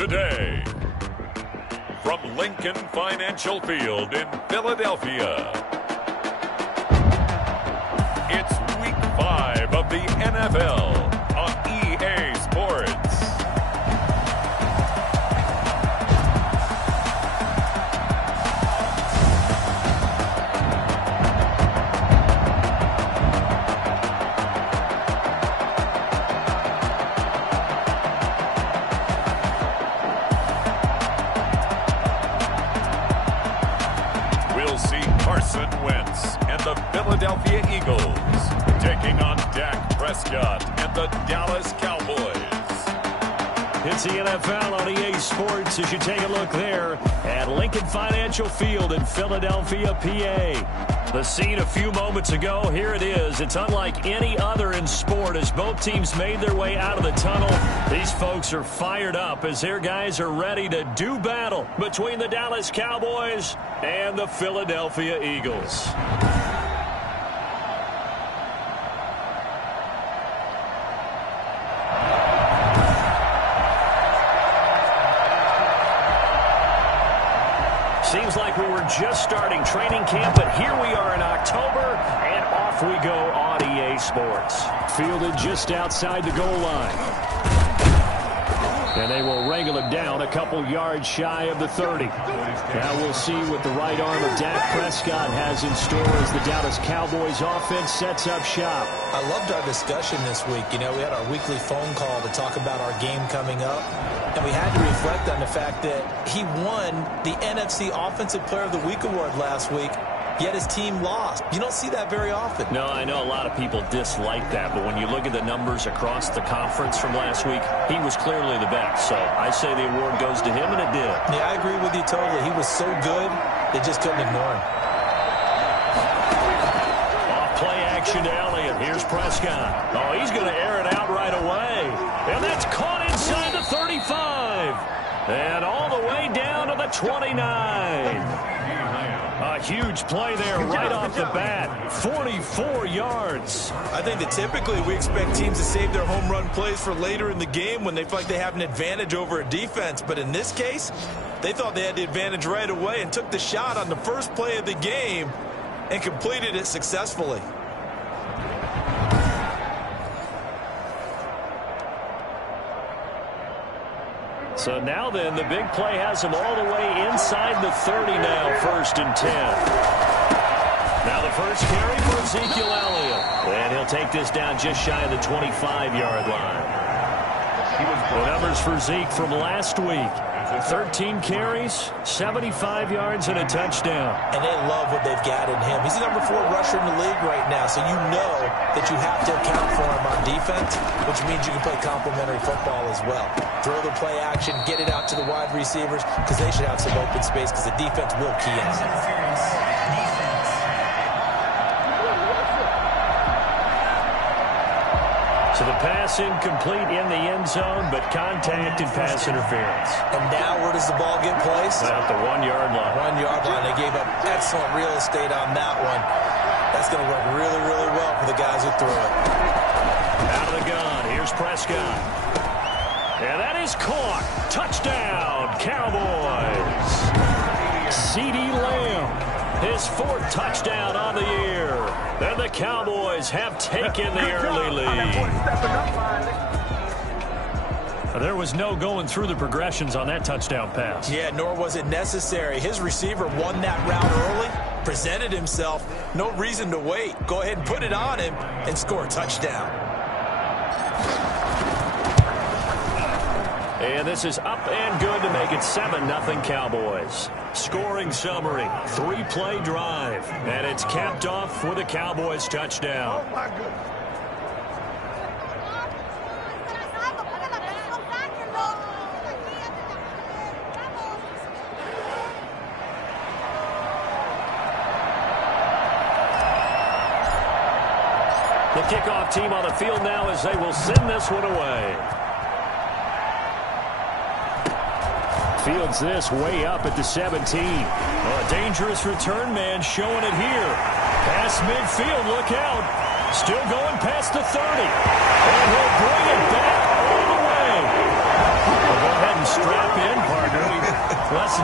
today. From Lincoln Financial Field in Philadelphia, it's Week 5 of the NFL on EA Sports. Carson Wentz and the Philadelphia Eagles taking on Dak Prescott and the Dallas Cowboys. It's the NFL on EA Sports as you take a look there at Lincoln Financial Field in Philadelphia, PA. The scene a few moments ago, here it is. It's unlike any other in sport as both teams made their way out of the tunnel. These folks are fired up as their guys are ready to do battle between the Dallas Cowboys and the Philadelphia Eagles. Seems like we were just starting training camp, but here we are in October, and off we go on EA Sports. Fielded just outside the goal line. And they will wrangle it down a couple yards shy of the 30. Now we'll see what the right arm of Dak Prescott has in store as the Dallas Cowboys offense sets up shop. I loved our discussion this week. You know, we had our weekly phone call to talk about our game coming up. And we had to reflect on the fact that he won the NFC Offensive Player of the Week award last week, yet his team lost. You don't see that very often. No, I know a lot of people dislike that, but when you look at the numbers across the conference from last week, he was clearly the best. So I say the award goes to him, and it did. Yeah, I agree with you totally. He was so good, they just couldn't ignore him. Off play action to Elliott. Here's Prescott. Oh, he's going to air it out right away. And that's caught inside the 35. And all the way down to the 29. A huge play there right off the bat. 44 yards. I think that typically we expect teams to save their home run plays for later in the game when they feel like they have an advantage over a defense. But in this case, they thought they had the advantage right away and took the shot on the first play of the game and completed it successfully. So now then, the big play has him all the way inside the 30 now, 1st and 10. Now the first carry for Ezekiel Elliott. And he'll take this down just shy of the 25-yard line. The numbers for Zeke from last week. 13 carries, 75 yards, and a touchdown. And they love what they've got in him. He's the number 4 rusher in the league right now, so you know that you have to account for him on defense, which means you can play complementary football as well. Throw the play action, get it out to the wide receivers, because they should have some open space, because the defense will key in. So the pass incomplete in the end zone, but contact and pass interference. And now where does the ball get placed? At the 1-yard line. 1-yard line. They gave up excellent real estate on that one. That's going to work really, really well for the guys who threw it. Out of the gun. Here's Prescott. And that is caught. Touchdown, Cowboys. CeeDee Lamb. His 4th touchdown on the year. And the Cowboys have taken the early lead. There was no going through the progressions on that touchdown pass. Yeah, nor was it necessary. His receiver won that route early, presented himself. No reason to wait. Go ahead and put it on him and score a touchdown. And this is up and good to make it 7-0 Cowboys. Scoring summary, 3-play drive. And it's capped off with a Cowboys touchdown. Oh, my goodness. The kickoff team on the field now as they will send this one away. Fields this way up at the 17. A dangerous return man showing it here. Past midfield, look out. Still going past the 30. And he'll bring it back all the way. We'll go ahead and strap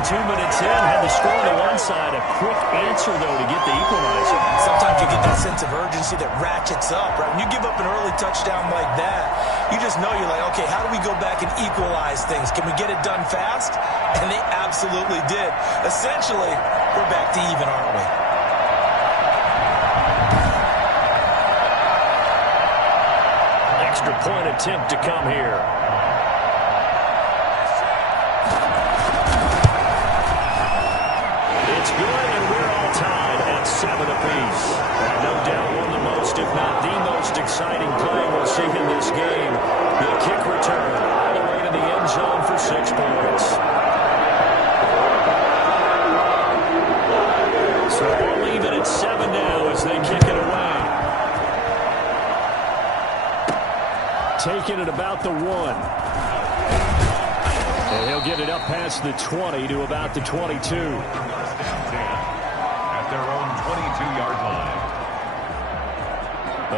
2 minutes in, had the score on one side. A quick answer, though, to get the equalizer. Sometimes you get that sense of urgency that ratchets up, right? When you give up an early touchdown like that, you just know you're like, okay, how do we go back and equalize things? Can we get it done fast? And they absolutely did. Essentially, we're back to even, aren't we? Extra point attempt to come here. It's good, and we're all tied at 7 apiece. And no doubt one of the most, if not the most exciting play we'll see in this game. The kick return all the way to the end zone for 6 points. So we'll leave it at 7 now as they kick it away. Taking it about the 1. And he'll get it up past the 20 to about the 22. At their own 22-yard line.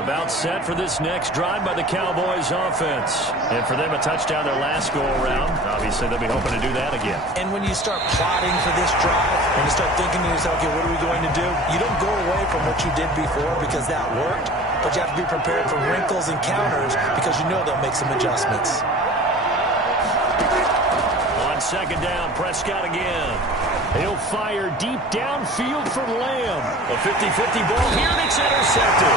About set for this next drive by the Cowboys offense. And for them, a touchdown their last go-around. Obviously, they'll be hoping to do that again. And when you start plotting for this drive, when you start thinking to yourself, okay, what are we going to do? You don't go away from what you did before because that worked. But you have to be prepared for wrinkles and counters because you know they'll make some adjustments. On second down, Prescott again. He'll fire deep downfield for Lamb. A 50-50 ball here, and it's intercepted.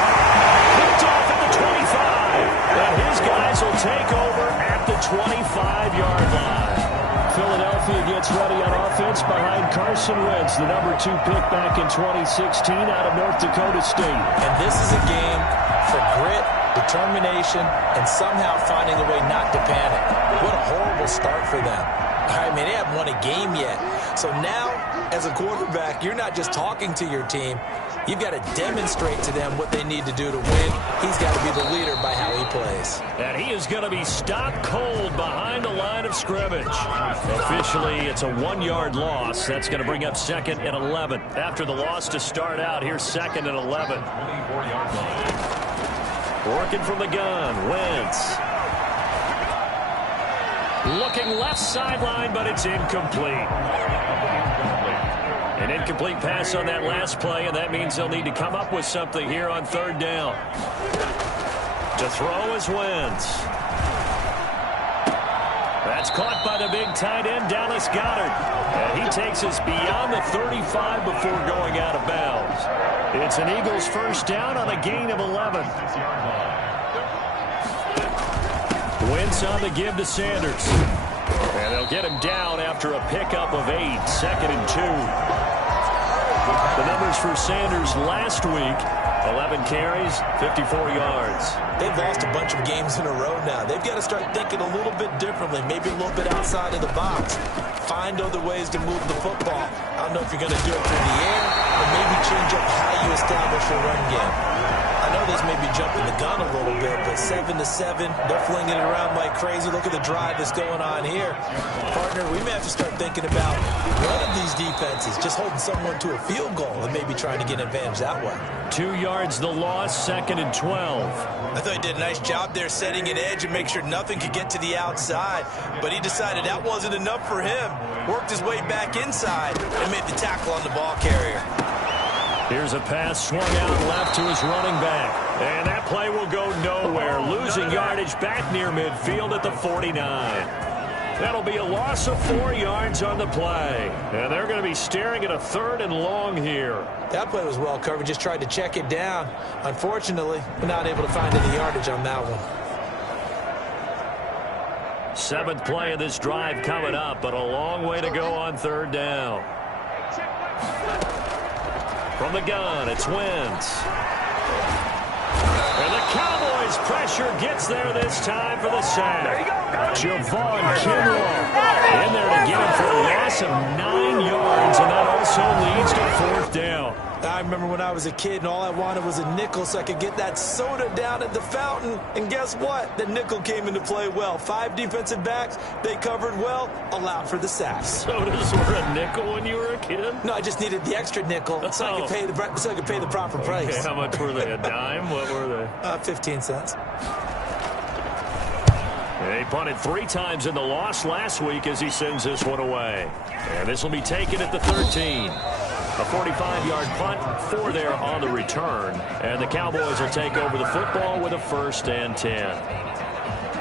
Picked off at the 25. And his guys will take over at the 25-yard line. Philadelphia gets ready on offense behind Carson Wentz, the number 2 pick back in 2016 out of North Dakota State. And this is a game for grit, determination, and somehow finding a way not to panic. What a horrible start for them. I mean, they haven't won a game yet. So now, as a quarterback, you're not just talking to your team. You've got to demonstrate to them what they need to do to win. He's got to be the leader by how he plays. And he is going to be stopped cold behind the line of scrimmage. Officially, it's a 1-yard loss. That's going to bring up 2nd and 11. After the loss to start out, here's 2nd and 11. 24-yard line. Working from the gun, Wentz. Looking left sideline, but it's incomplete. An incomplete pass on that last play, and that means they'll need to come up with something here on 3rd down. To throw is Wentz. That's caught by the big tight end, Dallas Goedert. And he takes us beyond the 35 before going out of bounds. It's an Eagles first down on a gain of 11. Wentz on the give to Sanders. And they'll get him down after a pickup of 8, 2nd and 2. The numbers for Sanders last week, 11 carries, 54 yards. They've lost a bunch of games in a row now. They've got to start thinking a little bit differently, maybe a little bit outside of the box. Find other ways to move the football. I don't know if you're going to do it through the air or maybe change up how you establish your run game. I know this may be jumping the gun a little bit, but 7-7, they're flinging it around like crazy. Look at the drive that's going on here. Partner, we may have to start thinking about one of these defenses just holding someone to a field goal and maybe trying to get an advantage that way. 2 yards the loss, 2nd and 12. I thought he did a nice job there setting an edge and make sure nothing could get to the outside, but he decided that wasn't enough for him. Worked his way back inside and made the tackle on the ball carrier. Here's a pass swung out left to his running back. And that play will go nowhere. Losing yardage back near midfield at the 49. That'll be a loss of 4 yards on the play. And they're going to be staring at a 3rd and long here. That play was well covered. Just tried to check it down. Unfortunately, we're not able to find any yardage on that one. 7th play of this drive coming up, but a long way to go on 3rd down. From the gun, it's Wentz. And the Cowboys pressure gets there this time for the sack. Javon Kinlaw in there to get him for a loss of 9 yards, and that also leads to 4th down. I remember when I was a kid and all I wanted was a nickel so I could get that soda down at the fountain. And guess what? The nickel came into play well. 5 defensive backs, they covered well, allowed for the sacks. Sodas were a nickel when you were a kid? No, I just needed the extra nickel so I could pay the proper price. Okay, how much were they? A dime? What were they? 15 cents. They punted 3 times in the loss last week as he sends this one away. And this will be taken at the 13. A 45-yard punt, 4 there on the return. And the Cowboys will take over the football with a 1st and 10.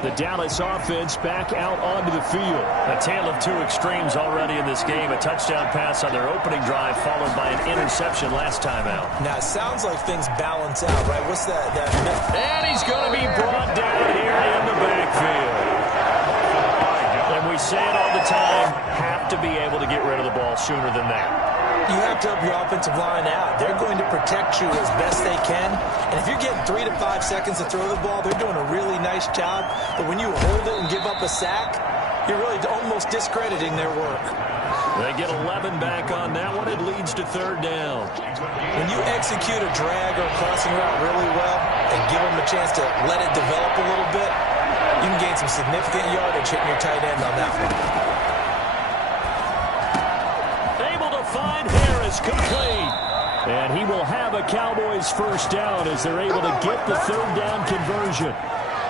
The Dallas offense back out onto the field. A tale of 2 extremes already in this game. A touchdown pass on their opening drive followed by an interception last time out. Now, it sounds like things balance out, right? What's that? And he's going to be brought down here in the backfield. And we say it all the time, have to be able to get rid of the ball sooner than that. You have to help your offensive line out. They're going to protect you as best they can. And if you're getting 3 to 5 seconds to throw the ball, they're doing a really nice job. But when you hold it and give up a sack, you're really almost discrediting their work. They get 11 back on that one. It leads to 3rd down. When you execute a drag or a crossing route really well and give them a chance to let it develop a little bit, you can gain some significant yardage hitting your tight end on that one. Find Harris complete. And he will have a Cowboys 1st down as they're able to get the 3rd down conversion.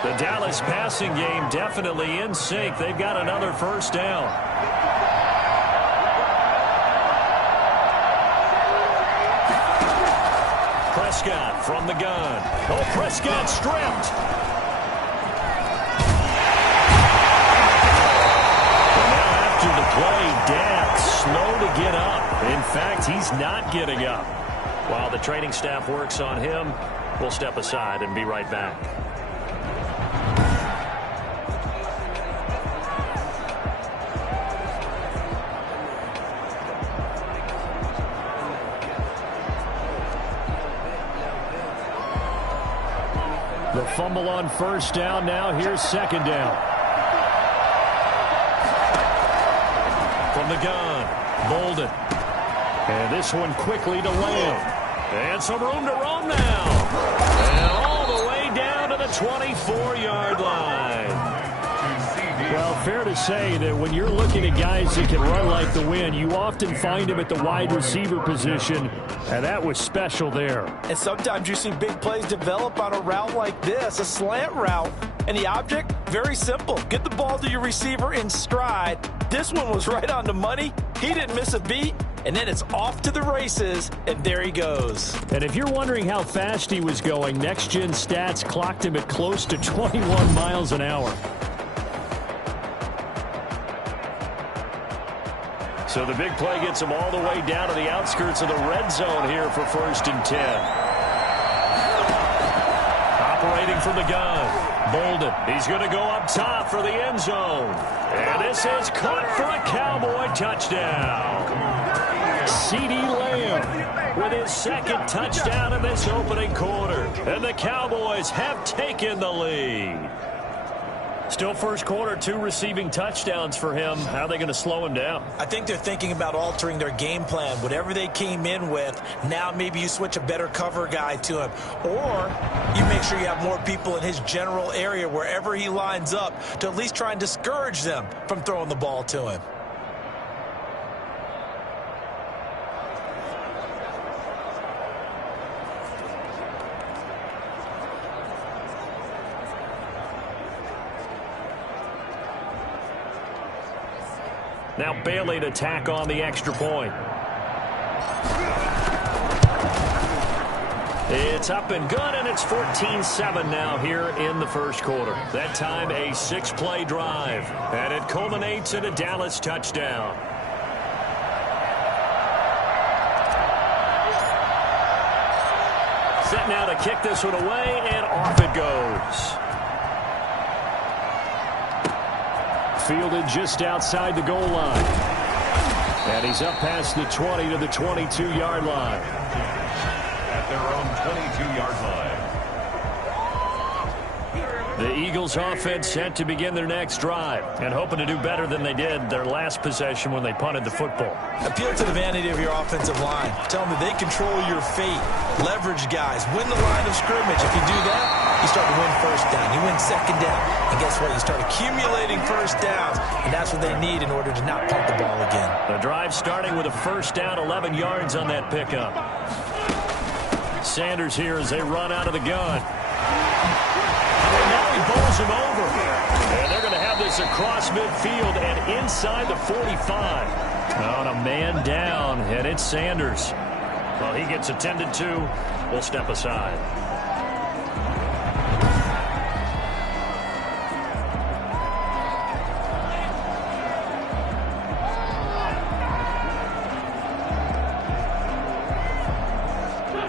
The Dallas passing game definitely in sync. They've got another 1st down. Prescott from the gun. Oh, Prescott stripped. And now after the play, Dak slow to get up. In fact, he's not getting up. While the training staff works on him, we'll step aside and be right back. The fumble on 1st down. Now here's 2nd down. From the gun, Bolden. And this one quickly to Lamb. And some room to roam now. And all the way down to the 24-yard line. Well, fair to say that when you're looking at guys that can run like the wind, you often find them at the wide receiver position, and that was special there. And sometimes you see big plays develop on a route like this, a slant route. And the object, very simple. Get the ball to your receiver in stride. This one was right on the money. He didn't miss a beat. And then it's off to the races, and there he goes. And if you're wondering how fast he was going, Next Gen Stats clocked him at close to 21 miles an hour. So the big play gets him all the way down to the outskirts of the red zone here for 1st and 10. Operating from the gun, Bolden. He's going to go up top for the end zone. And this is caught for a Cowboy touchdown. CeeDee Lamb with his 2nd touchdown in this opening quarter. And the Cowboys have taken the lead. Still 1st quarter, 2 receiving touchdowns for him. How are they going to slow him down? I think they're thinking about altering their game plan. Whatever they came in with, now maybe you switch a better cover guy to him. Or you make sure you have more people in his general area wherever he lines up to at least try and discourage them from throwing the ball to him. Now Bailey to tack on the extra point. It's up and good, and it's 14-7 now here in the 1st quarter. That time a 6-play drive, and it culminates in a Dallas touchdown. Set now to kick this one away, and off it goes. Fielded just outside the goal line. And he's up past the 20 to the 22-yard line. At their own 22-yard line. The Eagles offense set to begin their next drive and hoping to do better than they did their last possession when they punted the football. Appeal to the vanity of your offensive line. Tell them that they control your fate. Leverage guys. Win the line of scrimmage. If you do that, you start to win 1st down. You win 2nd down. And guess what? You start accumulating 1st downs. And that's what they need in order to not punt the ball again. The drive starting with a 1st down, 11 yards on that pickup. Sanders here as they run out of the gun. And now he bowls him over. And they're going It's across midfield and inside the 45. On a man down, and it's Sanders. Well, he gets attended to. We'll step aside.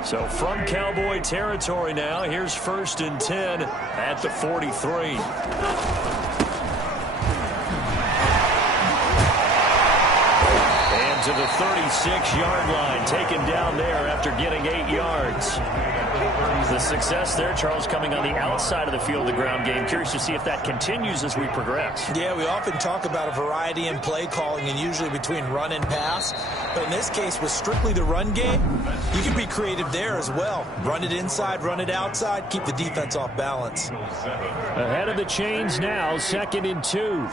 So from Cowboy territory now, here's 1st and 10 at the 43. To the 36-yard line, taken down there after getting 8 yards. The success there, Charles, coming on the outside of the field, the ground game. Curious to see if that continues as we progress. Yeah, we often talk about a variety in play calling and usually between run and pass. But in this case, with strictly the run game, you can be creative there as well. Run it inside, run it outside, keep the defense off balance. Ahead of the chains now, 2nd and 2.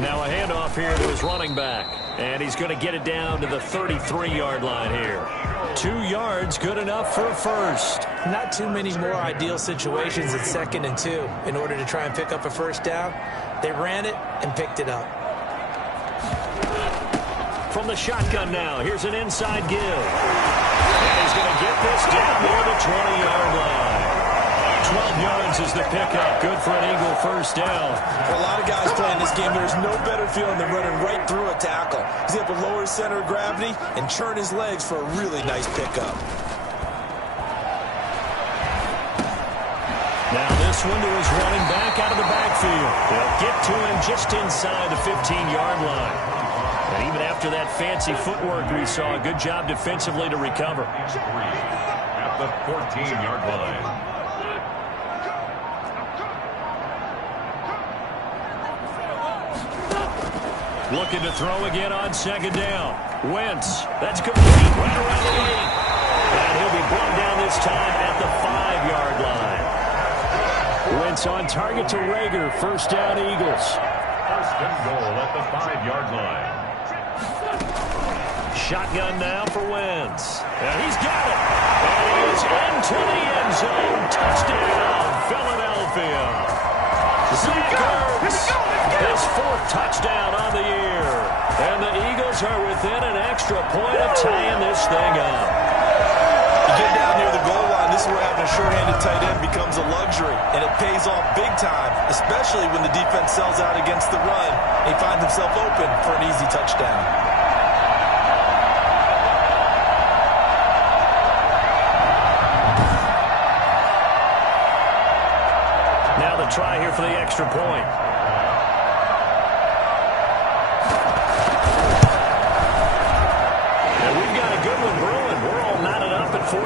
Now a handoff here to his running back. And he's going to get it down to the 33-yard line here. 2 yards, good enough for a first. Not too many more ideal situations at 2nd and 2 in order to try and pick up a first down. They ran it and picked it up. From the shotgun now, here's an inside give. And he's going to get this down near the 20-yard line. 12 yards is the pickup. Good for an Eagle first down. For a lot of guys playing this game, there's no better feeling than running right through a tackle. He's able to lower his center of gravity and churn his legs for a really nice pickup. Now this one to his running back out of the backfield. They'll get to him just inside the 15-yard line. And even after that fancy footwork we saw, a good job defensively to recover. At the 14-yard line. Looking to throw again on 2nd down. Wentz, that's complete right around the 8. And he'll be brought down this time at the 5-yard line. Wentz on target to Rager. First down, Eagles. 1st and goal at the 5-yard line. Shotgun now for Wentz. And he's got it. And he is into the end zone. Touchdown, Philadelphia. Zach Ertz, his 4th touchdown on the year. And the Eagles are within an extra point of tying this thing up. You get down near the goal line, this is where having a sure-handed tight end becomes a luxury. And it pays off big time, especially when the defense sells out against the run. He finds himself open for an easy touchdown. Try here for the extra point. And we've got a good one brewing. We're all knotted up at 14.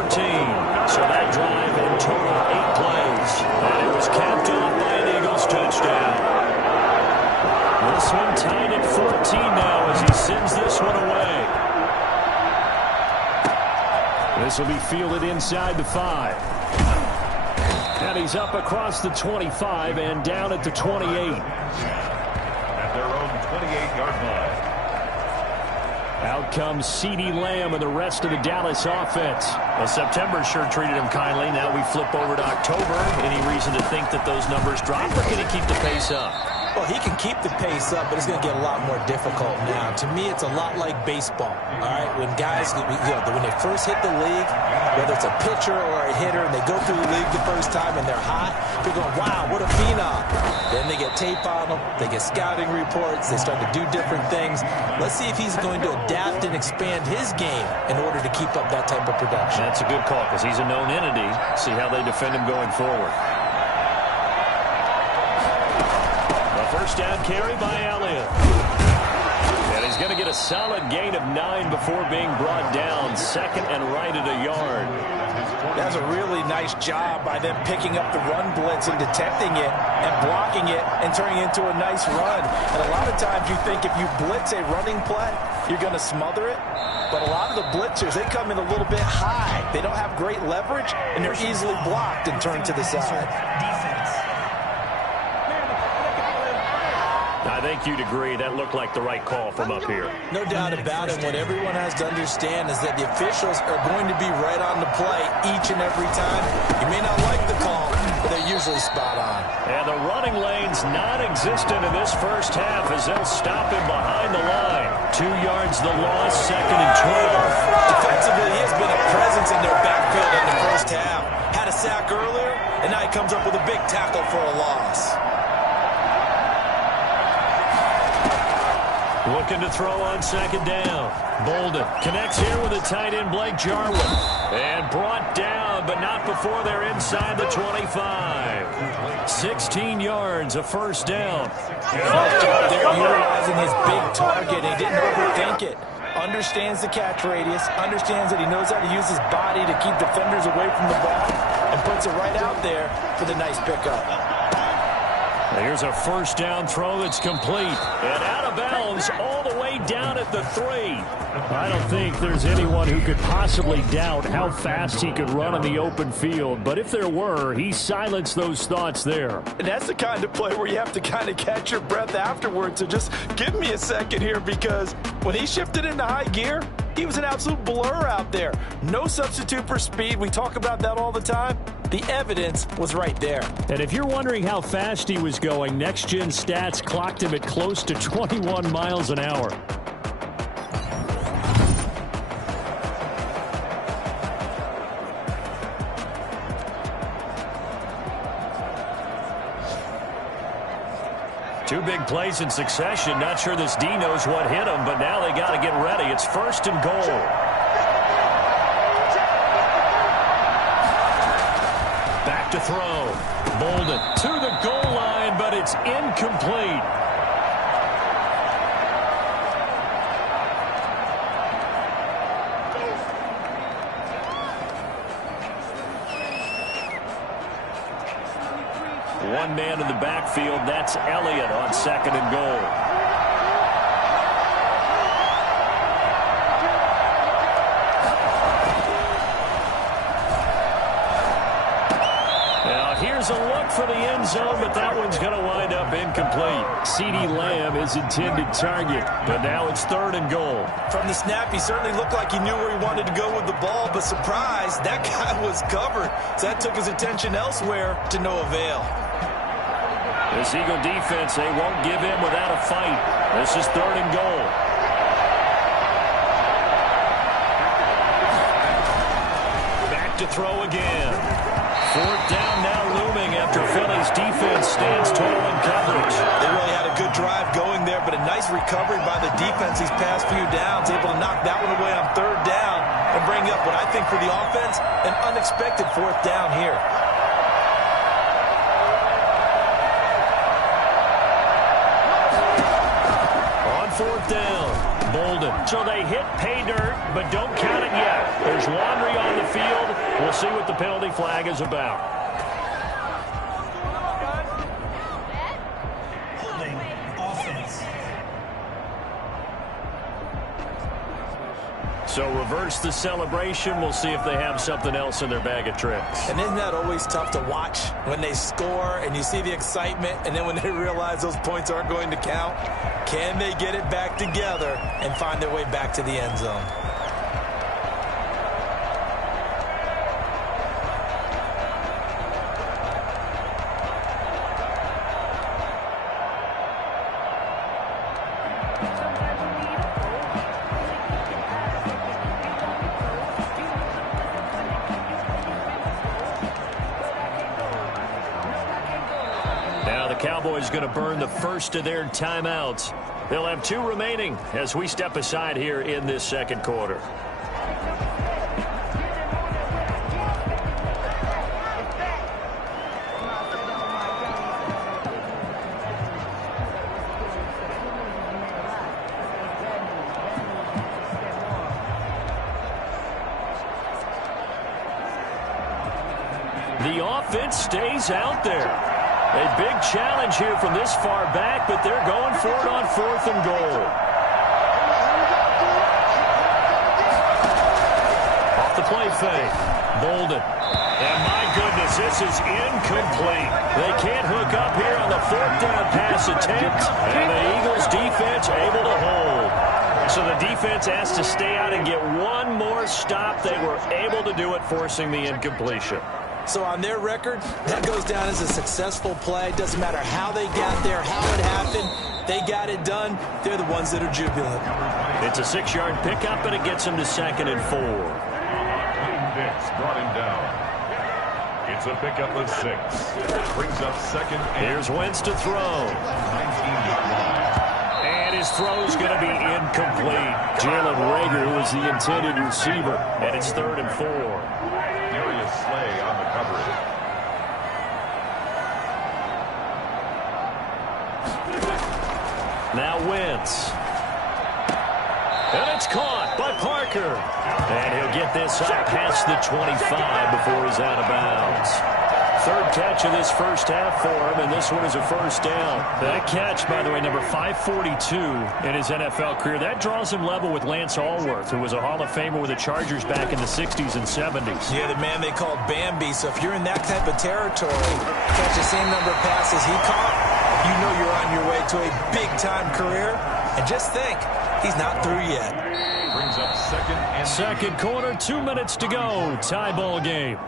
So that drive in total 8 plays. And it was capped off by an Eagles touchdown. This one tied at 14 now as he sends this one away. This will be fielded inside the 5. And he's up across the 25 and down at the 28. At their own 28-yard line. Out comes CeeDee Lamb and the rest of the Dallas offense. Well, September sure treated him kindly. Now we flip over to October. Any reason to think that those numbers drop, or can he keep the pace up? Well, he can keep the pace up, but it's going to get a lot more difficult now. To me, it's a lot like baseball, all right? When guys, when they first hit the league, whether it's a pitcher or a hitter, and they go through the league the first time and they're hot, they're going, wow, what a phenom. Then they get tape on them, they get scouting reports, they start to do different things. Let's see if he's going to adapt and expand his game in order to keep up that type of production. That's a good call because he's a known entity. See how they defend him going forward. First down carry by Elliott. And he's going to get a solid gain of 9 before being brought down. 2nd and right at a yard. That's a really nice job by them picking up the run blitz and detecting it and blocking it and turning it into a nice run. And a lot of times you think if you blitz a running play, you're going to smother it. But a lot of the blitzers, they come in a little bit high. They don't have great leverage, and they're easily blocked and turned to the side. I think you'd agree that looked like the right call from up here. No doubt about it. What everyone has to understand is that the officials are going to be right on the play each and every time. You may not like the call, but they're usually spot on. And the running lane's non-existent in this first half as they'll stop him behind the line. 2 yards the loss, 2nd and 12. Defensively, he has been a presence in their backfield in the first half. Had a sack earlier, and now he comes up with a big tackle for a loss. Looking to throw on 2nd down. Bolden connects here with a tight end, Blake Jarwin. And brought down, but not before they're inside the 25. 16 yards, a first down. They're utilizing his big target, and he didn't overthink it. Understands the catch radius, understands that he knows how to use his body to keep defenders away from the ball, and puts it right out there for the nice pickup. Here's a first down throw that's complete. And out of bounds all the way down at the 3. I don't think there's anyone who could possibly doubt how fast he could run on the open field. But if there were, he silenced those thoughts there. And that's the kind of play where you have to kind of catch your breath afterwards. So just give me a second here, because when he shifted into high gear, he was an absolute blur out there. No substitute for speed. We talk about that all the time. The evidence was right there. And if you're wondering how fast he was going, Next Gen Stats clocked him at close to 21 miles an hour. Two big plays in succession. Not sure this D knows what hit him, but now they got to get ready. It's 1st and goal. Back to throw. Bolden to the goal line, but it's incomplete. One man in the backfield. That's Elliott on 2nd and goal. Here's a look for the end zone, but that one's going to wind up incomplete. CeeDee Lamb is intended target, but now it's 3rd and goal. From the snap, he certainly looked like he knew where he wanted to go with the ball, but surprise, that guy was covered. So that took his attention elsewhere to no avail. This Eagle defense, they won't give in without a fight. This is 3rd and goal. Back to throw again. 4th down now looming after Philly's defense stands tall in coverage. They really had a good drive going there, but a nice recovery by the defense these past few downs, able to knock that one away on 3rd down and bring up what I think for the offense, an unexpected 4th down here. On 4th down, Bolden. So they hit pay dirt, but don't count it yet. There's laundry on the field. We'll see what the penalty flag is about. Holding offense. So reverse the celebration. We'll see if they have something else in their bag of tricks. And isn't that always tough to watch when they score and you see the excitement, and then when they realize those points aren't going to count? Can they get it back together and find their way back to the end zone? Cowboys going to burn the first of their timeouts. They'll have 2 remaining as we step aside here in this 2nd quarter. The offense stays out there. A big challenge here from this far back, but they're going for it on 4th and goal. Off the play fake. Bolden. And my goodness, as this is incomplete. They can't hook up here on the 4th down pass attempt, and the Eagles defense able to hold. So the defense has to stay out and get one more stop. They were able to do it, forcing the incompletion. So on their record, that goes down as a successful play. Doesn't matter how they got there, how it happened. They got it done. They're the ones that are jubilant. It's a 6-yard pickup, and it gets them to 2nd and 4. Dix brought him down. It's a pickup of 6. Brings up 2nd and... Here's Wentz to throw. And his throw's going to be incomplete. Jalen Reagor, who was the intended receiver, and it's 3rd and 4. Darius Slay on the coverage. Now Wentz. And it's caught by Parker. And he'll get this up past the 25 before he's out of bounds. 3rd catch of this first half for him, and this one is a first down. That catch, by the way, number 542 in his NFL career. That draws him level with Lance Allworth, who was a Hall of Famer with the Chargers back in the 60s and 70s. Yeah, the man they called Bambi. So if you're in that type of territory, catch the same number of passes he caught, you know you're on your way to a big-time career. And just think, he's not through yet. Brings up 2nd and... Second quarter, 2 minutes to go. Tie ball game.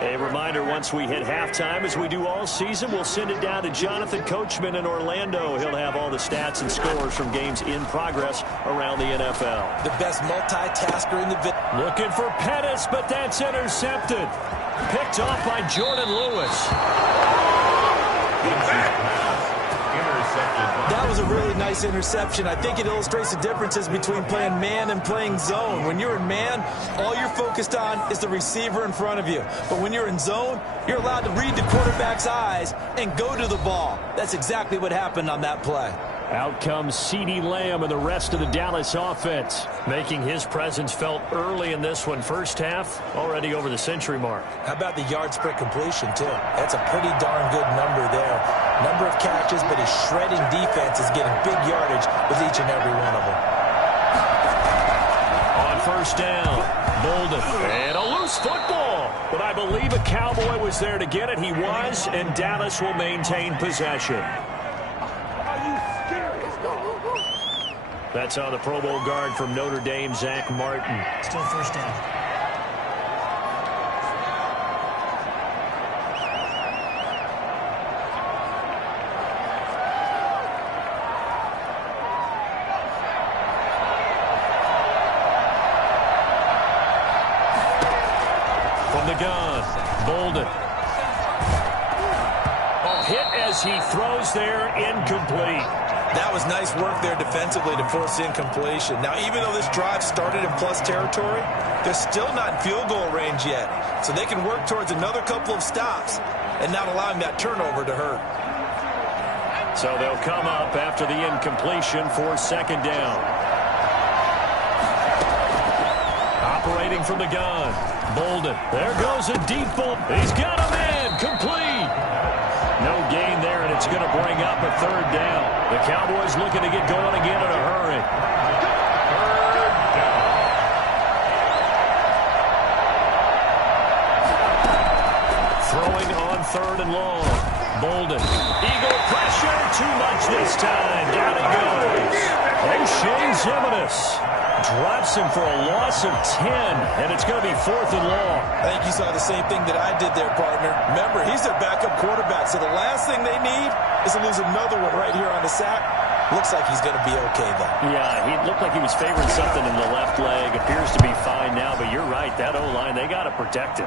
A reminder, once we hit halftime, as we do all season, we'll send it down to Jonathan Coachman in Orlando. He'll have all the stats and scores from games in progress around the NFL. The best multitasker in the... Looking for Pettis, but that's intercepted. Picked off by Jordan Lewis. That was a really nice interception. I think it illustrates the differences between playing man and playing zone. When you're in man, all you're focused on is the receiver in front of you. But when you're in zone, you're allowed to read the quarterback's eyes and go to the ball. That's exactly what happened on that play. Out comes CeeDee Lamb and the rest of the Dallas offense, making his presence felt early in this one. First half, already over the century mark. How about the yards per completion, too? That's a pretty darn good number there. Number of catches, but his shredding defense is getting big yardage with each and every one of them. On first down, Bolden. And a loose football. But I believe a Cowboy was there to get it. He was, and Dallas will maintain possession. That's on the Pro Bowl guard from Notre Dame, Zach Martin. Still first down. From the gun, Bolden. Oh, hit as he throws there, incomplete. That was nice work there defensively to force incompletion. Now, even though this drive started in plus territory, they're still not in field goal range yet. So they can work towards another couple of stops and not allowing that turnover to hurt. So they'll come up after the incompletion for 2nd down. Operating from the gun, Bolden. There goes a deep ball. He's got a man, complete. No gain there, and it's going to bring up a 3rd down. The Cowboys looking to get going again in a hurry. 3rd down. Throwing on 3rd and long. Bolden. Eagle pressure, too much this time. Down he goes. O'Shea Zimenez drops him for a loss of 10, and it's going to be 4th and long. I think you saw the same thing that I did there, partner. Remember, he's their backup quarterback, so the last thing they need is to lose another one right here on the sack. Looks like he's going to be okay, though. Yeah, he looked like he was favoring something in the left leg. Appears to be fine now, but you're right. That O-line, they got to protect him.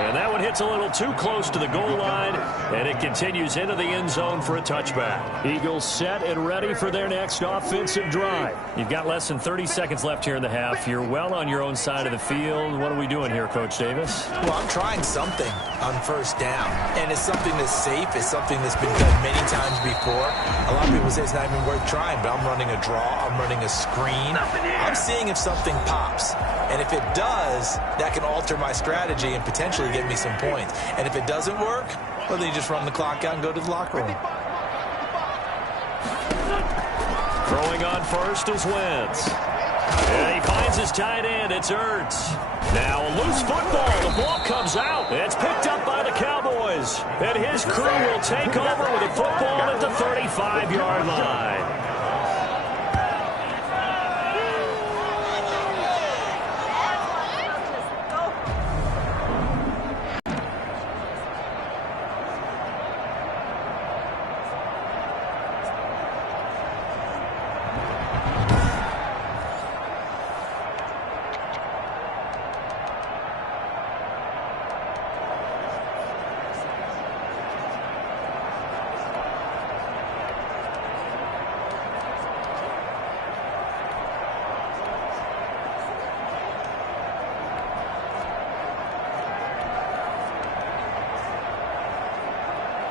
And that one hits a little too close to the goal line, and it continues into the end zone for a touchback. Eagles set and ready for their next offensive drive. You've got less than 30 seconds left here in the half. You're well on your own side of the field. What are we doing here, Coach Davis? Well, I'm trying something on first down, and it's something that's safe. It's something that's been done many times before. A lot of people say it's not even worth trying, but I'm running a draw. I'm running a screen. I'm seeing if something pops. And if it does, that can alter my strategy and potentially get me some points. And if it doesn't work, well, then you just run the clock out and go to the locker room. Throwing on first is Wentz. his tight end. It's Ertz. Now a loose football. The ball comes out. It's picked up by the Cowboys. And his crew will take over with a football at the 35-yard line.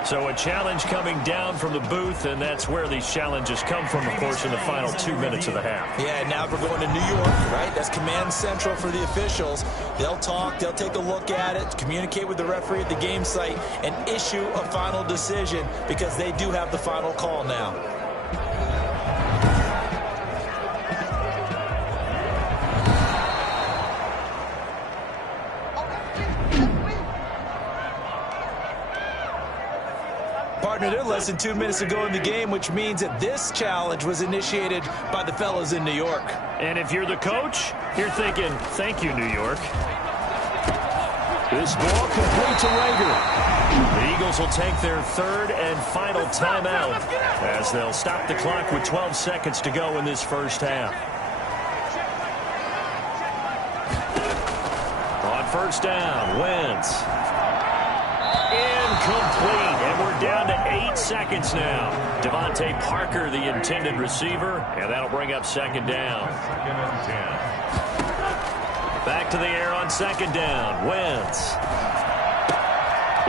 So a challenge coming down from the booth, and that's where these challenges come from, of course, in the final 2 minutes of the half. Yeah, now we're going to New York, right? That's command central for the officials. They'll talk, they'll take a look at it, communicate with the referee at the game site, and issue a final decision because they do have the final call now. Partner, they're less than 2 minutes to go in the game, which means that this challenge was initiated by the fellas in New York. And if you're the coach, you're thinking, thank you, New York. This ball complete to Rager. The Eagles will take their third and final timeout as they'll stop the clock with 12 seconds to go in this first half. On first down, Wentz. Incomplete, and we're down to 8 seconds now. Devontae Parker, the intended receiver, and that'll bring up second down. Back to the air on second down. Wentz.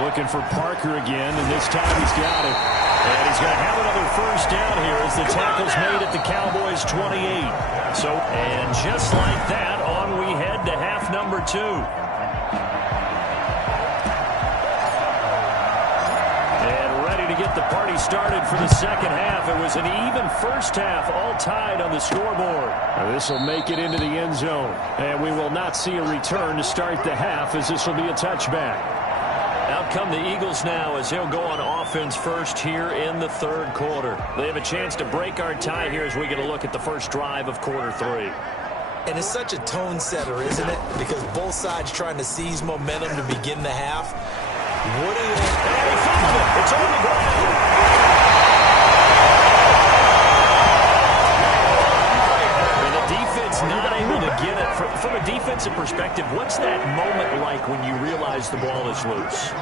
Looking for Parker again, and this time he's got it. And he's going to have another first down here as the tackle's made at the Cowboys' 28. And just like that, on we head to half number 2. To get the party started for the second half. It was an even first half, all tied on the scoreboard. This will make it into the end zone, and we will not see a return to start the half as this will be a touchback. Out come the Eagles now as they'll go on offense first here in the third quarter. They have a chance to break our tie here as we get a look at the first drive of quarter 3. And it's such a tone setter, isn't it? Because both sides trying to seize momentum to begin the half. What do they... Hey, found it. It's on the ground. And the defense not able to get it. From a defensive perspective, what's that moment like when you realize the ball is loose?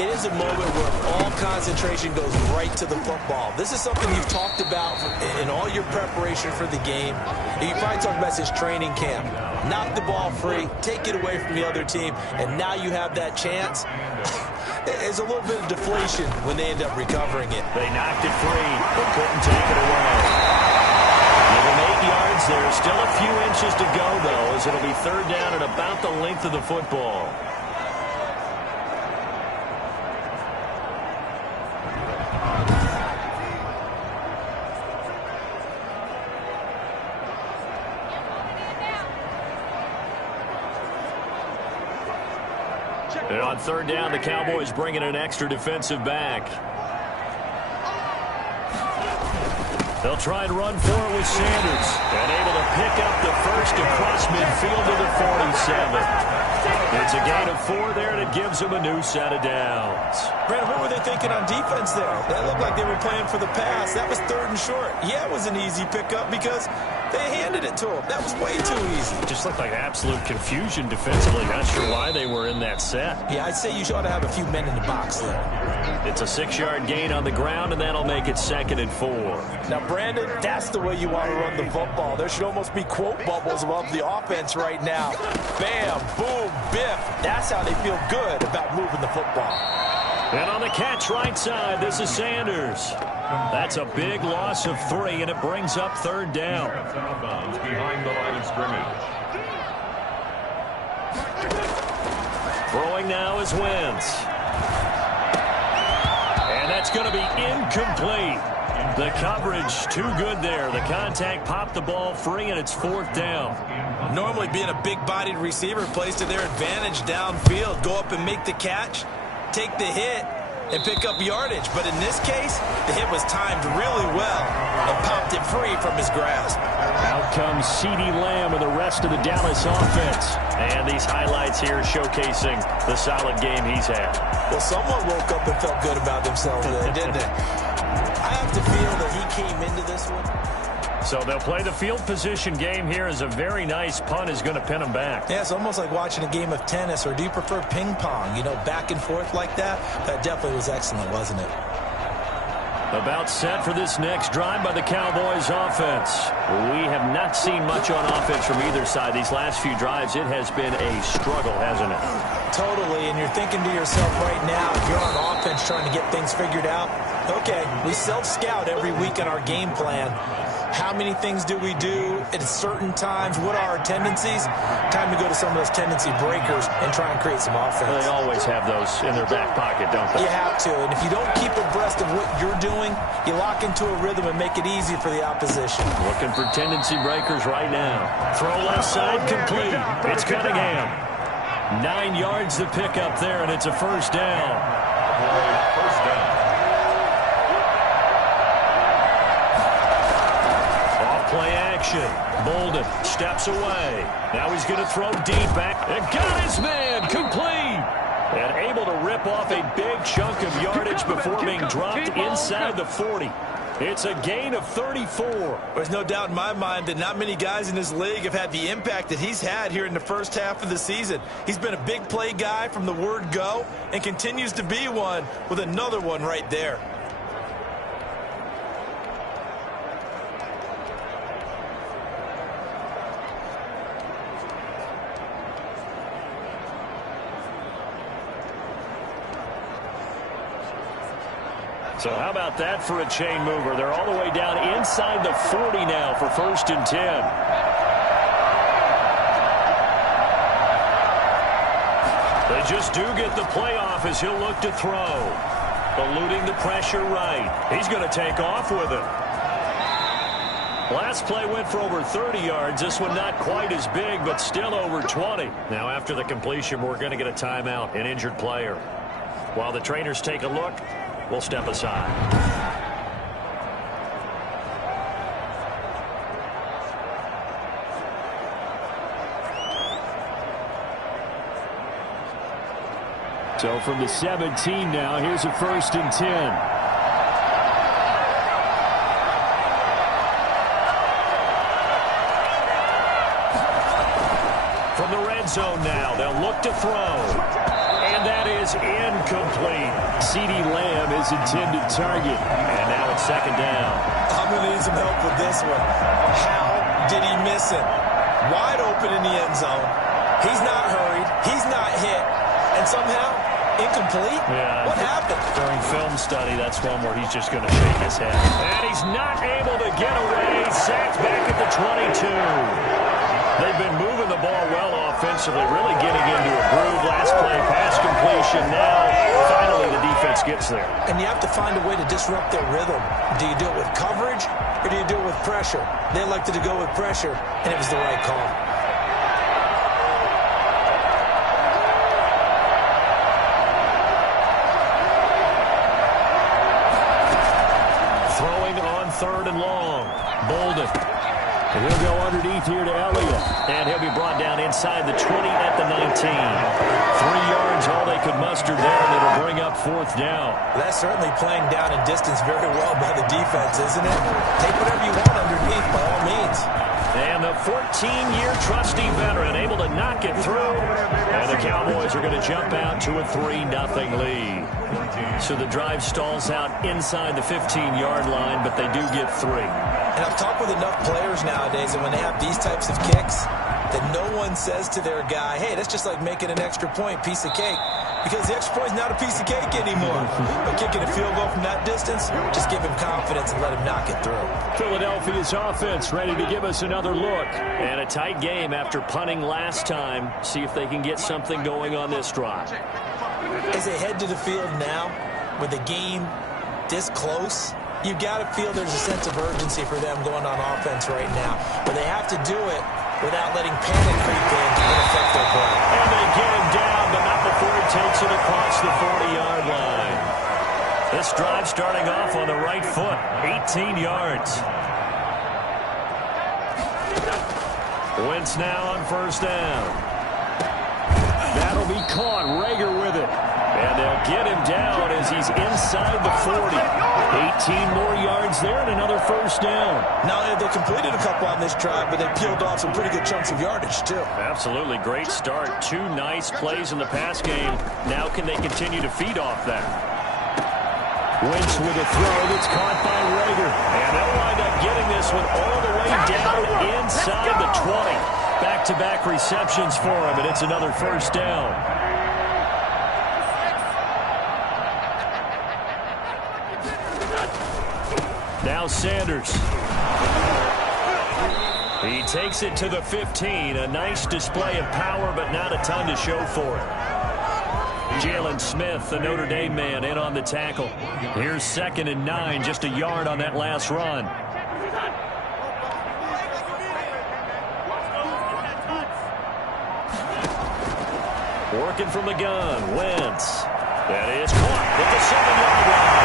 It is a moment where all concentration goes right to the football. This is something you've talked about in all your preparation for the game. You probably talked about this training camp. Knock the ball free, take it away from the other team, and now you have that chance. There's a little bit of deflation when they end up recovering it. They knocked it free, but couldn't take it away. Give them 8 yards. There's still a few inches to go, though, as it'll be third down at about the length of the football. And on third down, the Cowboys bringing an extra defensive back. They'll try and run for it with Sanders. And able to pick up the first across midfield to the 47. It's a gain of 4 there, and it gives them a new set of downs. Brandon, what were they thinking on defense there? That looked like they were playing for the pass. That was third and short. Yeah, it was an easy pickup because they handed it to them. That was way too easy. It just looked like absolute confusion defensively. Not sure why they were in that set. Yeah, I'd say you ought to have a few men in the box there. It's a 6-yard gain on the ground, and that'll make it 2nd and 4. Now, Brandon, that's the way you want to run the football. There should almost be quote bubbles above the offense right now. Bam, boom, biff. That's how they feel good about moving the football. And on the catch right side, this is Sanders. That's a big loss of 3, and it brings up third down. Behind the line of scrimmage. Throwing now is Wentz. And that's going to be incomplete. The coverage too good there. The contact popped the ball free, and it's 4th down. Normally being a big-bodied receiver plays to their advantage downfield. Go up and make the catch, take the hit, and pick up yardage. But in this case, the hit was timed really well and popped it free from his grasp. Out comes CeeDee Lamb and the rest of the Dallas offense. And these highlights here showcasing the solid game he's had. Well, someone woke up and felt good about themselves today, didn't they? I have to feel that he came into this one. So they'll play the field position game here as a very nice punt is going to pin them back. Yeah, it's almost like watching a game of tennis, or do you prefer ping pong? You know, back and forth like that? That definitely was excellent, wasn't it? About set for this next drive by the Cowboys offense. We have not seen much on offense from either side. These last few drives, it has been a struggle, hasn't it? Totally, and you're thinking to yourself right now, if you're on offense trying to get things figured out, okay, we self-scout every week in our game plan. How many things do we do at certain times? What are our tendencies? Time to go to some of those tendency breakers and try and create some offense. Well, they always have those in their back pocket, don't they? You have to, and if you don't keep abreast of what you're doing, you lock into a rhythm and make it easy for the opposition. Looking for tendency breakers right now. Throw left side complete. It's Cunningham. 9 yards to pick up there, and it's a 1st down. First down. Play action. Bolden steps away. Now he's going to throw deep back. And got his man complete. And able to rip off a big chunk of yardage before being dropped inside the 40. It's a gain of 34. There's no doubt in my mind that not many guys in this league have had the impact that he's had here in the first half of the season. He's been a big play guy from the word go and continues to be one with another one right there. So how about that for a chain mover? They're all the way down inside the 40 now for 1st and 10. They just do get the playoff as he'll look to throw. Eluding the pressure right. He's going to take off with it. Last play went for over 30 yards. This one not quite as big, but still over 20. Now after the completion, we're going to get a timeout, an injured player. While the trainers take a look, we'll step aside. So from the 17 now, here's a 1st and 10. From the red zone now, they'll look to throw. And that is incomplete. CeeDee Lamb is intended target. And now it's 2nd down. I'm going to need some help with this one. How did he miss him? Wide open in the end zone. He's not hurried. He's not hit. And somehow, incomplete? Yeah. What happened? During film study, that's one where he's just going to shake his head. And he's not able to get away. Sacked back at the 22. They've been moving the ball well offensively, really getting into a groove. Last play, pass completion. Now, finally, the defense gets there. And you have to find a way to disrupt their rhythm. Do you do it with coverage, or do you do it with pressure? They elected to go with pressure, and it was the right call. Throwing on 3rd and long. Bolden. And he'll go underneath here to Elliott. And he'll be brought down inside the 20 at the 19. 3 yards, all they could muster there, and it'll bring up 4th down. That's certainly playing down in distance very well by the defense, isn't it? Take whatever you want underneath, by all means. And the 14-year trusty veteran able to knock it through. And the Cowboys are going to jump out to a 3-0 lead. So the drive stalls out inside the 15-yard line, but they do get 3. And I've talked with enough players nowadays that when they have these types of kicks, that no one says to their guy, hey, that's just like making an extra point, piece of cake. Because the extra point is not a piece of cake anymore. But kicking a field goal from that distance, just give him confidence and let him knock it through. Philadelphia's offense ready to give us another look. And a tight game after punting last time. See if they can get something going on this drive. As they head to the field now, with the game this close, You got to feel there's a sense of urgency for them going on offense right now. But they have to do it without letting panic creep in and affect their play. And they get him down, but not before he takes it across the 40-yard line. This drive starting off on the right foot, 18 yards. Wentz now on first down. That'll be caught. Rager with it. And they'll get him down as he's inside the 40. 18 more yards there and another first down. Not only have they completed a couple on this drive, but they peeled off some pretty good chunks of yardage, too. Absolutely. Great start. 2 nice plays in the pass game. Now can they continue to feed off that? Wentz with a throw that's caught by Rager. And they'll wind up getting this one all the way down inside the 20. Back-to-back receptions for him, and it's another first down. Now Sanders. He takes it to the 15. A nice display of power, but not a ton to show for it. Jalen Smith, the Notre Dame man, in on the tackle. Here's 2nd and 9, just a yard on that last run. Working from the gun, Wentz. That is caught at the 7-yard line.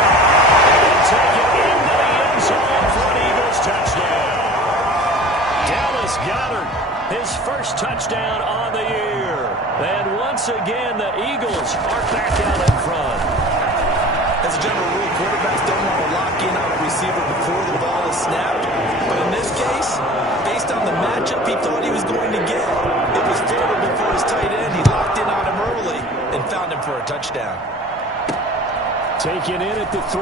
And take it into the end zone for an Eagles touchdown. Dallas Goedert, his first touchdown on the year. And once again, the Eagles are back out in front. As a general rule, quarterbacks don't want to lock in on a receiver before the ball is snapped. But in this case, based on the matchup he thought he was going to get, it was favorable for his tight end. He locked in on him early and found him for a touchdown. Taken in at the 3.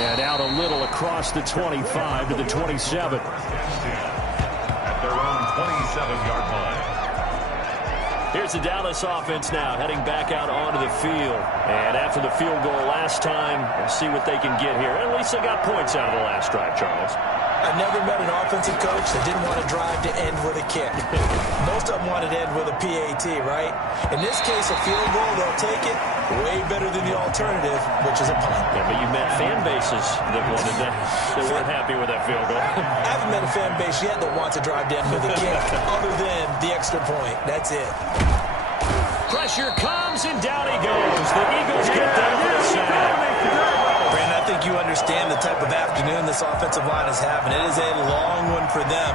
And out a little across the 25 to the 27. At their own 27-yard line. Here's the Dallas offense now, heading back out onto the field. And after the field goal last time, we'll see what they can get here. At least they got points out of the last drive, Charles. I've never met an offensive coach that didn't want to drive to end with a kick. Most of them wanted to end with a PAT, right? In this case, a field goal, they'll take it. Way better than the alternative, which is a punt. Yeah, but you met fan bases that wanted that, that weren't happy with that field goal. I haven't met a fan base yet that wants to drive to end with a kick, other than the extra point. That's it. Pressure comes, and down he goes. The Eagles get there for the sack. Brandon, I think you understand the type of afternoon this offensive line is having. It is a long one for them.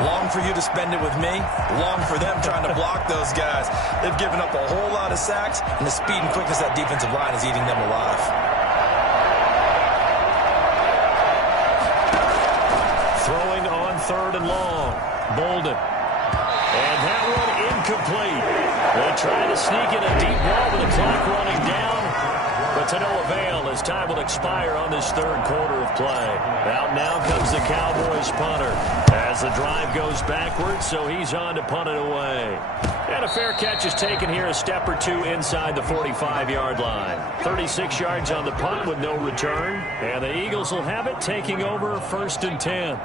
Long for you to spend it with me. Long for them trying to block those guys. They've given up a whole lot of sacks, and the speed and quickness of that defensive line is eating them alive. Throwing on 3rd and long. Bolden. And that one incomplete. They try to sneak in a deep ball with the clock running down. But to no avail as time will expire on this 3rd quarter of play. Out now comes the Cowboys punter as the drive goes backwards, so he's on to punt it away. And a fair catch is taken here, a step or two inside the 45-yard line. 36 yards on the punt with no return. And the Eagles will have it, taking over 1st and 10.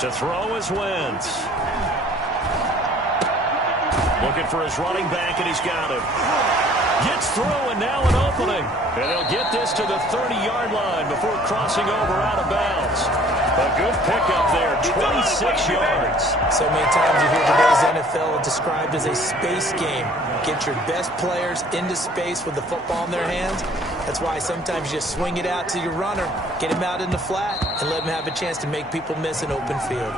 To throw is Wentz. Looking for his running back, and he's got him. Gets through, and now an opening. And they'll get this to the 30-yard line before crossing over out of bounds. A good pickup there, 26 yards. So many times you hear today's NFL described as a space game. Get your best players into space with the football in their hands. That's why sometimes you just swing it out to your runner, get him out in the flat, and let him have a chance to make people miss an open field.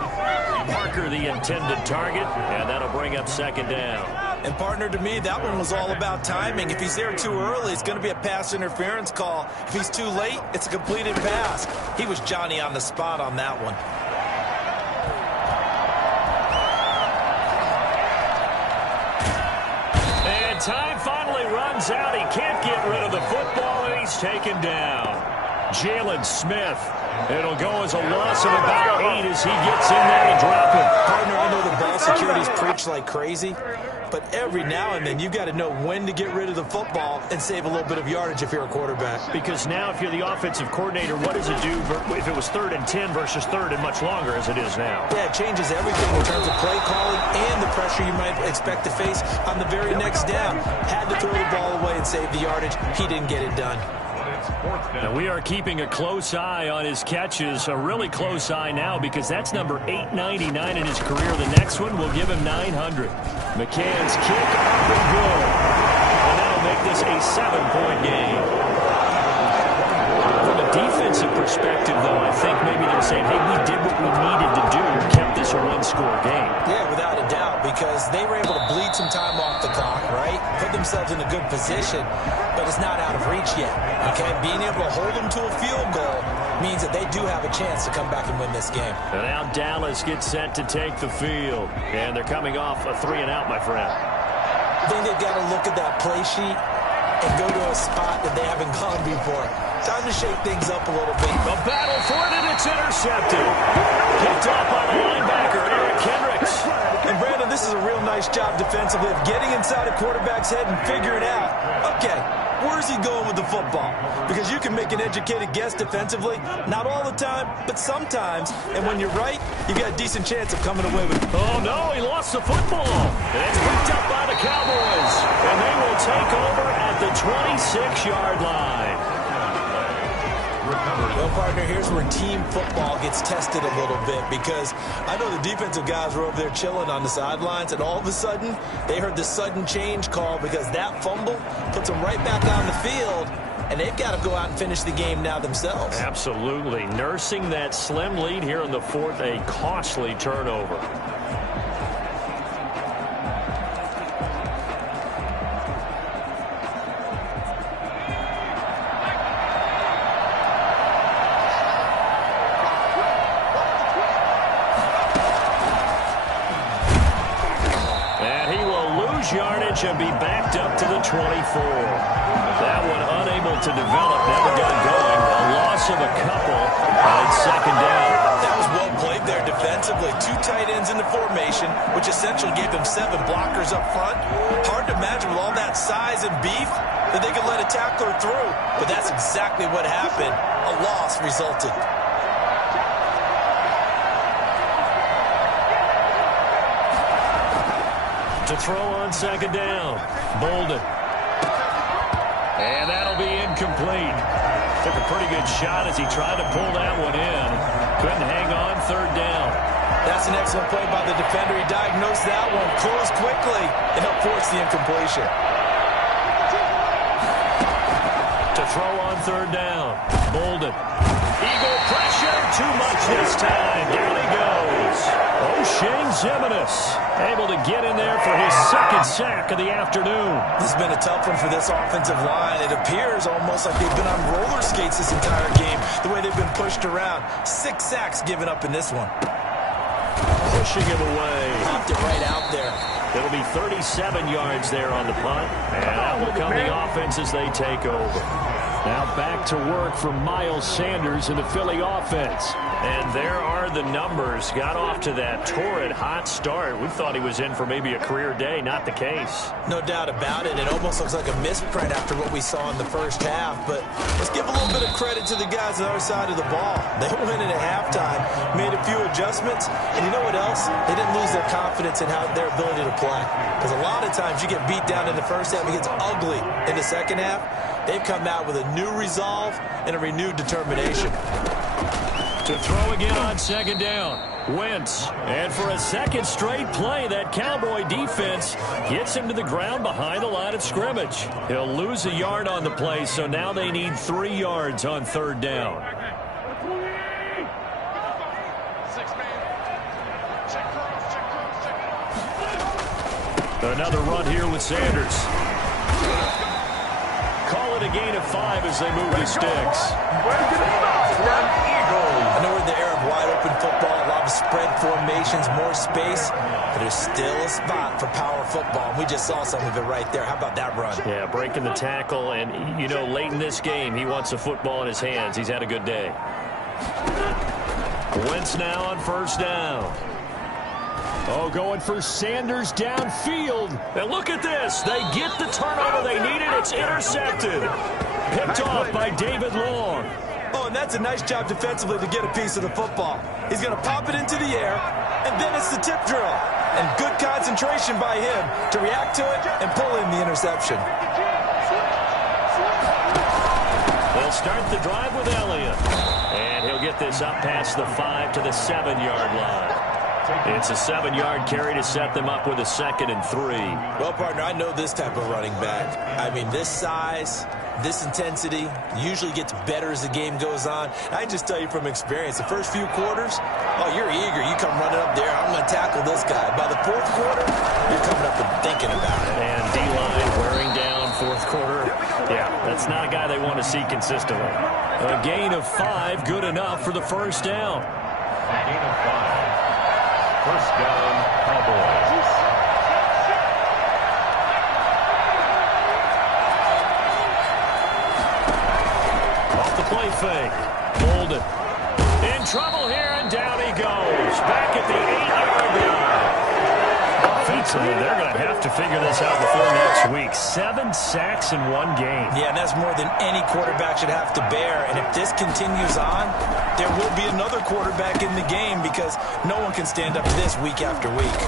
Parker, the intended target, and that'll bring up 2nd down. And partner, to me, that one was all about timing. If he's there too early, it's going to be a pass interference call. If he's too late, it's a completed pass. He was Johnny on the spot on that one. And time finally runs out. He can't get rid of the football, and he's taken down. Jalen Smith It'll go as a loss of about 8 as he gets in there to drop him. Partner, I know the ball security's preached like crazy, but every now and then you've got to know when to get rid of the football and save a little bit of yardage if you're a quarterback. Because now if you're the offensive coordinator, what does it do if it was 3rd and 10 versus 3rd and much longer as it is now? Yeah, it changes everything in terms of play calling and the pressure you might expect to face on the very next down. Had to throw the ball away and save the yardage. He didn't get it done. Now we are keeping a close eye on his catches, a really close eye now because that's number 899 in his career. The next one will give him 900. McCann's kick up and good. And that'll make this a 7-point game. From a defensive perspective, though, I think maybe they're saying, hey, we did what we needed to do, kept this a one-score game. Yeah, without a doubt, because they were able to bleed some time off the clock, right? Put themselves in a good position, but it's not out of reach yet, okay? Being able to hold them to a field goal means that they do have a chance to come back and win this game. And now Dallas gets set to take the field, and they're coming off a 3-and-out, my friend. I think they've got to look at that play sheet and go to a spot that they haven't gone before. Time to shake things up a little bit. The battle for it, and it's intercepted. Picked off by the linebacker, Eric Kendricks. And Brandon, this is a real nice job defensively of getting inside a quarterback's head and figuring out, okay, where's he going with the football? Because you can make an educated guess defensively, not all the time, but sometimes. And when you're right, you got a decent chance of coming away with it. Oh, no, he lost the football. And it's picked up by the Cowboys. And they will take over at the 26-yard line. Well, partner, here's where team football gets tested a little bit because I know the defensive guys were over there chilling on the sidelines, and all of a sudden, they heard the sudden change call because that fumble puts them right back on the field, and they've got to go out and finish the game now themselves. Absolutely. Nursing that slim lead here in the 4th, a costly turnover. Yardage and be backed up to the 24. That one unable to develop, never got going. A loss of a couple, and it's 2nd down. That was well played there defensively. 2 tight ends in the formation, which essentially gave them 7 blockers up front. Hard to imagine with all that size and beef that they could let a tackler through, but that's exactly what happened. A loss resulted. To throw on 2nd down. Bolden. And that'll be incomplete. Took a pretty good shot as he tried to pull that one in. Couldn't hang on 3rd down. That's an excellent play by the defender. He diagnosed that one, closed quickly, and helped force the incompletion. To throw on 3rd down. Bolden. Eagle pressure. Too much this time. Down he goes. O'Shane Zimenez able to get in there for his 2nd sack of the afternoon. This has been a tough one for this offensive line. It appears almost like they've been on roller skates this entire game, the way they've been pushed around. 6 sacks given up in this one. Pushing him away. Popped it right out there. It'll be 37 yards there on the punt. And that will come the offense as they take over. Now back to work from Miles Sanders in the Philly offense. And there are the numbers. Got off to that torrid hot start. We thought he was in for maybe a career day. Not the case. No doubt about it. It almost looks like a misprint after what we saw in the first half. But let's give a little bit of credit to the guys on the other side of the ball. They went in at halftime, made a few adjustments, and you know what else? They didn't lose their confidence in their ability to play. Because a lot of times you get beat down in the first half, it gets ugly in the second half. They've come out with a new resolve and a renewed determination. To throw again on 2nd down. Wentz. And for a 2nd straight play, that Cowboy defense gets him to the ground behind the line of scrimmage. He'll lose a yard on the play, so now they need 3 yards on 3rd down. Another run here with Sanders. Call it a gain of 5 as they move the sticks. I know we're in the era of wide-open football, a lot of spread formations, more space, but there's still a spot for power football, and we just saw some of it right there. How about that run? Yeah, breaking the tackle, and, you know, late in this game, he wants the football in his hands. He's had a good day. Wentz now on first down. Oh, going for Sanders downfield. And look at this. They get the turnover they needed. It's intercepted. Picked off by David Long. Oh, and that's a nice job defensively to get a piece of the football. He's going to pop it into the air, and then it's the tip drill. And good concentration by him to react to it and pull in the interception. They'll start the drive with Elliott. And he'll get this up past the 5 to the 7-yard line. It's a 7-yard carry to set them up with a 2nd and 3. Well, partner, I know this type of running back. I mean, this size, this intensity usually gets better as the game goes on. I can just tell you from experience, the first few quarters, oh, you're eager. You come running up there, I'm going to tackle this guy. By the 4th quarter, you're coming up and thinking about it. And D-line wearing down 4th quarter. Yeah, that's not a guy they want to see consistently. A gain of 5, good enough for the first down. A gain of 5. First down, Cowboys. Off the play fake. Bolden. In trouble here, and down he goes. Back at the 8-yard line. Offensively, they're going to have to figure this out before next week. 7 sacks in one game. Yeah, and that's more than any quarterback should have to bear. And if this continues on, there will be another quarterback in the game because no one can stand up to this week after week.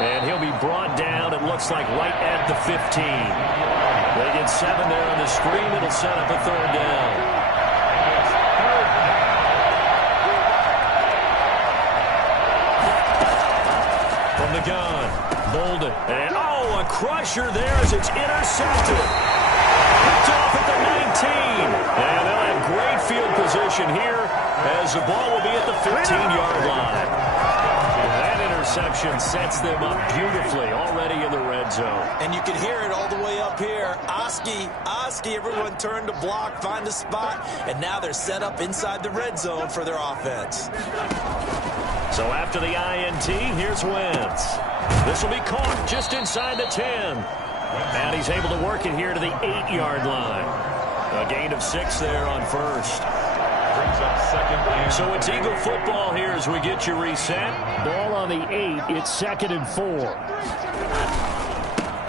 And he'll be brought down, it looks like, right at the 15. They get 7 there on the screen. It'll set up a 3rd down. From the gun, Bolden. And, oh, a crusher there as it's intercepted. Picked off at the 19. And they'll have great field position here as the ball will be at the 15-yard line. That interception sets them up beautifully already in the red zone. And you can hear it all the way up here. Oski, everyone turned to block, find a spot, and now they're set up inside the red zone for their offense. So after the INT, here's Wentz. This will be caught just inside the 10. And he's able to work it here to the 8-yard line. A gain of 6 there on first. Brings up 2nd and So it's Eagle football here as we get you reset. Ball on the 8. It's 2nd and 4.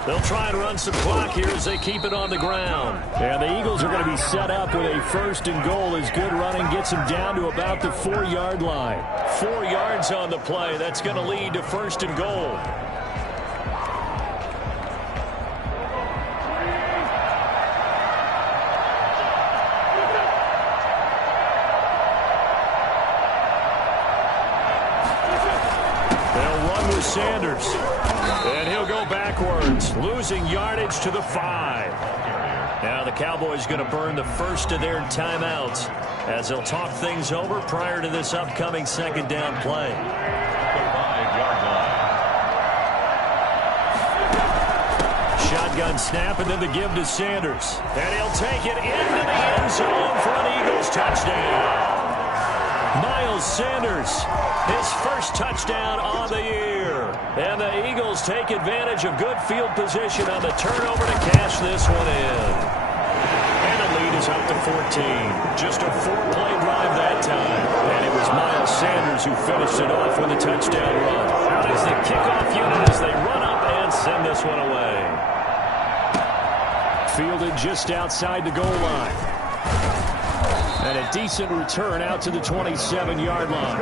They'll try and run some clock here as they keep it on the ground. And the Eagles are going to be set up with a 1st and goal as good running gets them down to about the 4-yard line. 4 yards on the play. That's going to lead to 1st and goal. They'll run with Sanders. And he'll go backwards, losing yardage to the 5. Now the Cowboys going to burn the first of their timeouts as they'll talk things over prior to this upcoming 2nd down play. the 5-yard line. Shotgun snap and then the give to Sanders. And he'll take it into the end zone for an Eagles touchdown. Miles Sanders, his first touchdown on the year. And the Eagles take advantage of good field position on the turnover to cash this one in. And the lead is up to 14. Just a 4-play drive that time. And it was Miles Sanders who finished it off with a touchdown run. Out is the kickoff unit as they run up and send this one away. Fielded just outside the goal line. And a decent return out to the 27-yard line.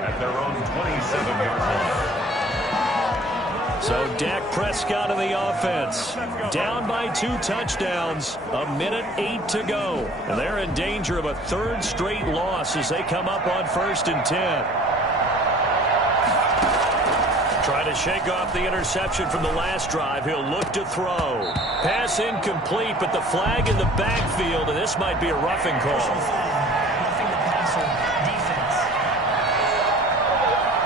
At their own 27-yard line. So Dak Prescott in the offense. Down by 2 touchdowns. 1:08 to go. And they're in danger of a 3rd straight loss as they come up on 1st and 10. Try to shake off the interception from the last drive. He'll look to throw. Pass incomplete, but the flag in the backfield, and this might be a roughing call. Roughing the passer defense.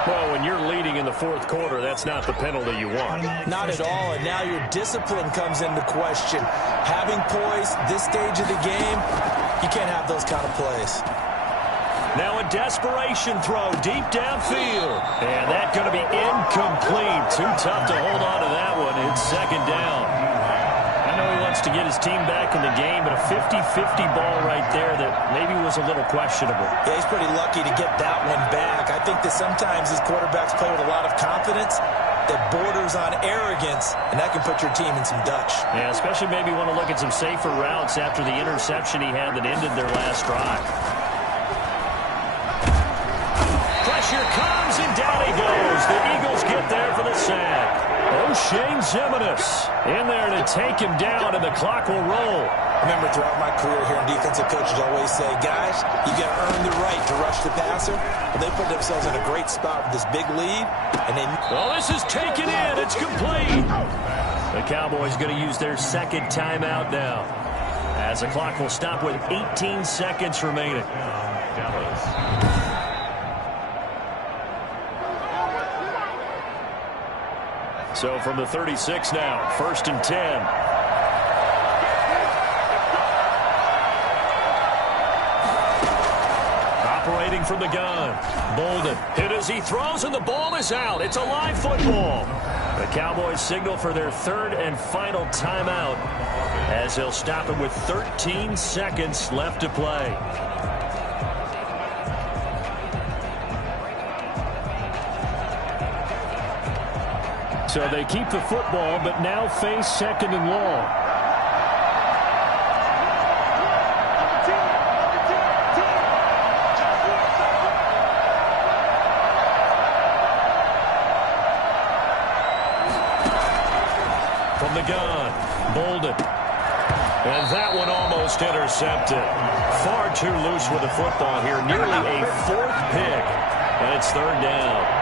Well, when you're leading in the 4th quarter, that's not the penalty you want. Not at all, and now your discipline comes into question. Having poise this stage of the game, you can't have those kind of plays. Now a desperation throw deep downfield. And that's going to be incomplete. Too tough to hold on to that one. It's 2nd down. I know he wants to get his team back in the game, but a 50-50 ball right there that maybe was a little questionable. Yeah, he's pretty lucky to get that one back. I think that sometimes his quarterbacks play with a lot of confidence that borders on arrogance, and that can put your team in some Dutch. Yeah, especially maybe want to look at some safer routes after the interception he had that ended their last drive. Pressure comes, and down he goes. The Eagles get there for the sack. O'Shane Ximines in there to take him down, and the clock will roll. I remember throughout my career here, defensive coaches always say, guys, you got to earn the right to rush the passer. And they put themselves in a great spot with this big lead. And they... Well, this is taken in. It's complete. The Cowboys going to use their second timeout now, as the clock will stop with 18 seconds remaining. So from the 36 now, 1st and 10. Operating from the gun. Bolden hit as he throws, and the ball is out. It's a live football. The Cowboys signal for their third and final timeout, as they'll stop it with 13 seconds left to play. So they keep the football, but now face 2nd and long. From the gun, Bolden. And that one almost intercepted. Far too loose with the football here. Nearly a 4th pick. And it's 3rd down.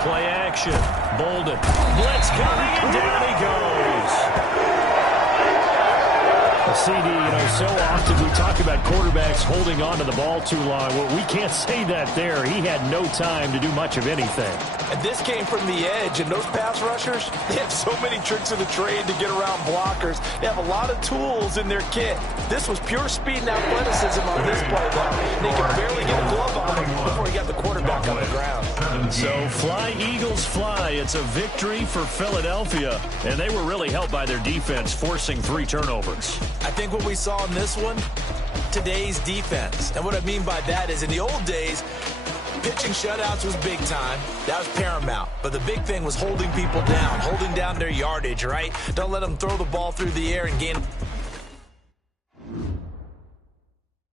Play action. Bolden. Blitz coming, and down he goes. CD, so often we talk about quarterbacks holding on to the ball too long. Well, we can't say that there. He had no time to do much of anything. And this came from the edge, and those pass rushers, they have so many tricks of the trade to get around blockers. They have a lot of tools in their kit. This was pure speed and athleticism on this play, though. They could barely get a glove on him before he got the quarterback on the ground. So fly, Eagles, fly. It's a victory for Philadelphia, and they were really helped by their defense, forcing 3 turnovers. I think what we saw in this one, today's defense. And what I mean by that is in the old days, pitching shutouts was big time. That was paramount. But the big thing was holding people down, holding down their yardage, right? Don't let them throw the ball through the air and gain